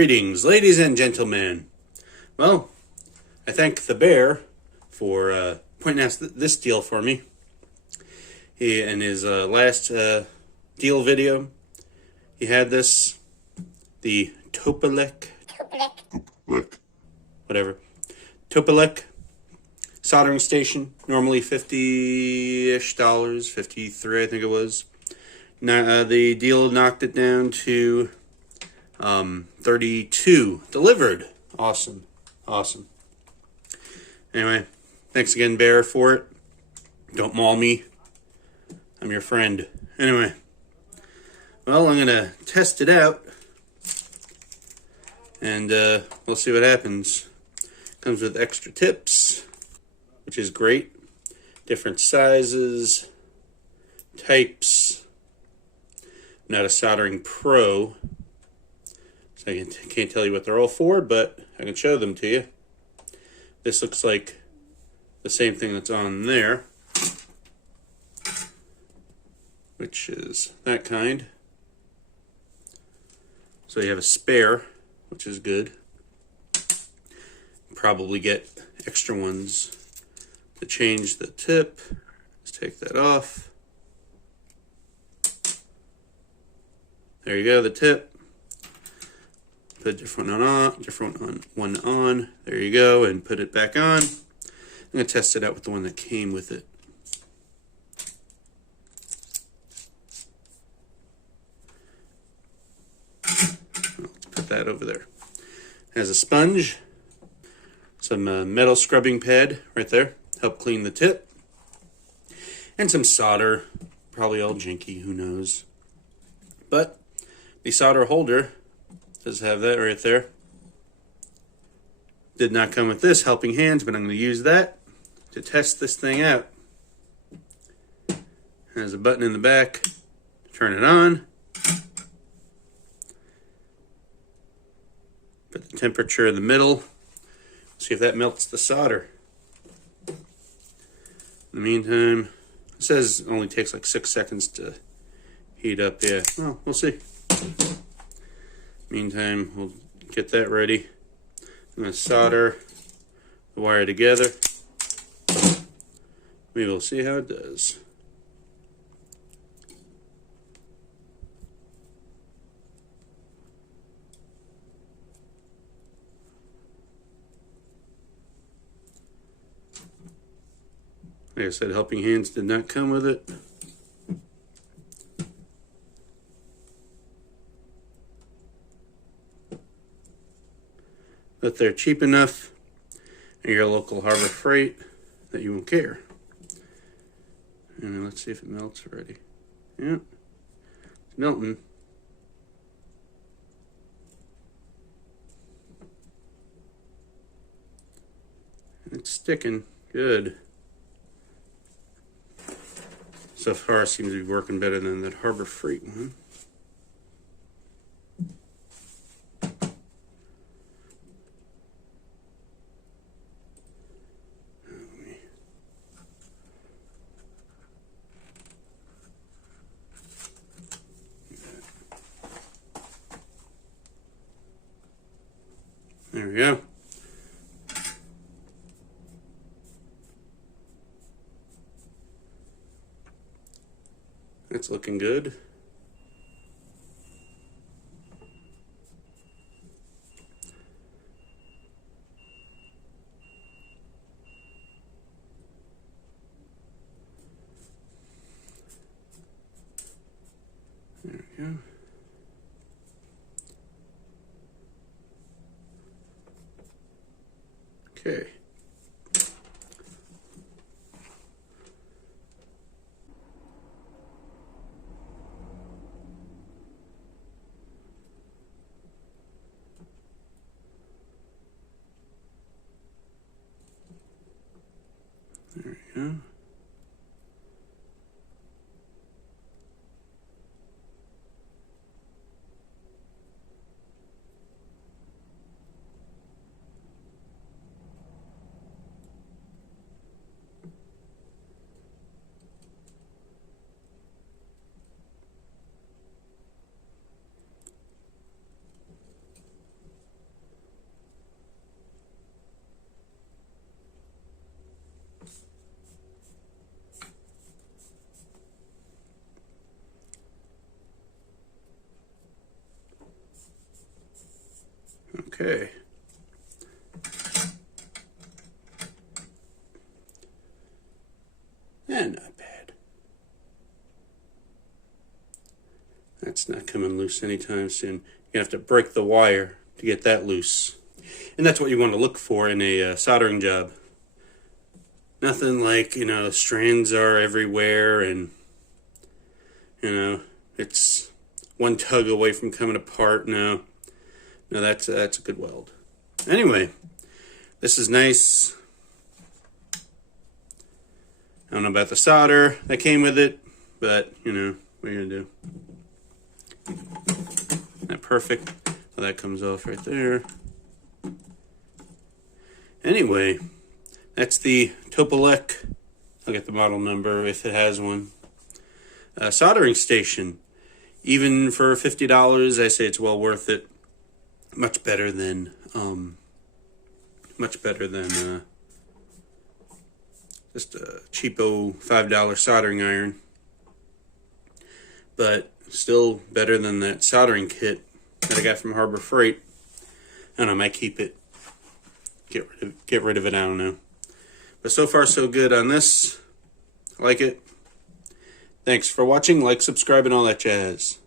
Greetings, ladies and gentlemen. Well, I thank the bear for pointing out this deal for me. He, in his last deal video, he had the Topelek, Topelek soldering station, normally $50-ish, 53 I think it was. Now, the deal knocked it down to 32 delivered. Awesome. Anyway, thanks again, Bear, for it. Don't maul me. I'm your friend. Anyway, well, I'm gonna test it out, and we'll see what happens. Comes with extra tips, which is great. Different sizes, types. Not a soldering pro, so I can't tell you what they're all for, but I can show them to you. This looks like the same thing that's on there, which is that kind. So you have a spare, which is good. Probably get extra ones to change the tip. Let's take that off. There you go, the tip. Put a different one on. There you go, and put it back on. I'm going to test it out with the one that came with it. Let's put that over there. It has a sponge, some metal scrubbing pad right there, help clean the tip, and some solder, probably all jinky, who knows. But the solder holder does have that right there. Did not come with this helping hands, but I'm going to use that to test this thing out. There's a button in the back to turn it on. Put the temperature in the middle. See if that melts the solder. In the meantime, it says it only takes like 6 seconds to heat up. Yeah, well, we'll see. Meantime, we'll get that ready. I'm going to solder the wire together. We will see how it does. Like I said, helping hands did not come with it. But they're cheap enough at your local Harbor Freight that you won't care. And let's see if it melts already. Yeah, it's melting. It's sticking good. So far, it seems to be working better than that Harbor Freight one. There we go. That's looking good. There we go. Okay. There we go. Okay. And not bad. That's not coming loose anytime soon. You're going to have to break the wire to get that loose. And that's what you want to look for in a soldering job. Nothing like, strands are everywhere and, it's one tug away from coming apart. No, that's a good weld. Anyway, this is nice. I don't know about the solder that came with it, but, what are you going to do? Isn't that perfect? Well, that comes off right there. Anyway, that's the Topelek, I'll get the model number if it has one, soldering station. Even for $50, I say it's well worth it. Much better than just a cheapo $5 soldering iron. But still better than that soldering kit that I got from Harbor Freight. I don't know, I might keep it. Get rid of it, I don't know. But so far so good on this. I like it. Thanks for watching. Like, subscribe, and all that jazz.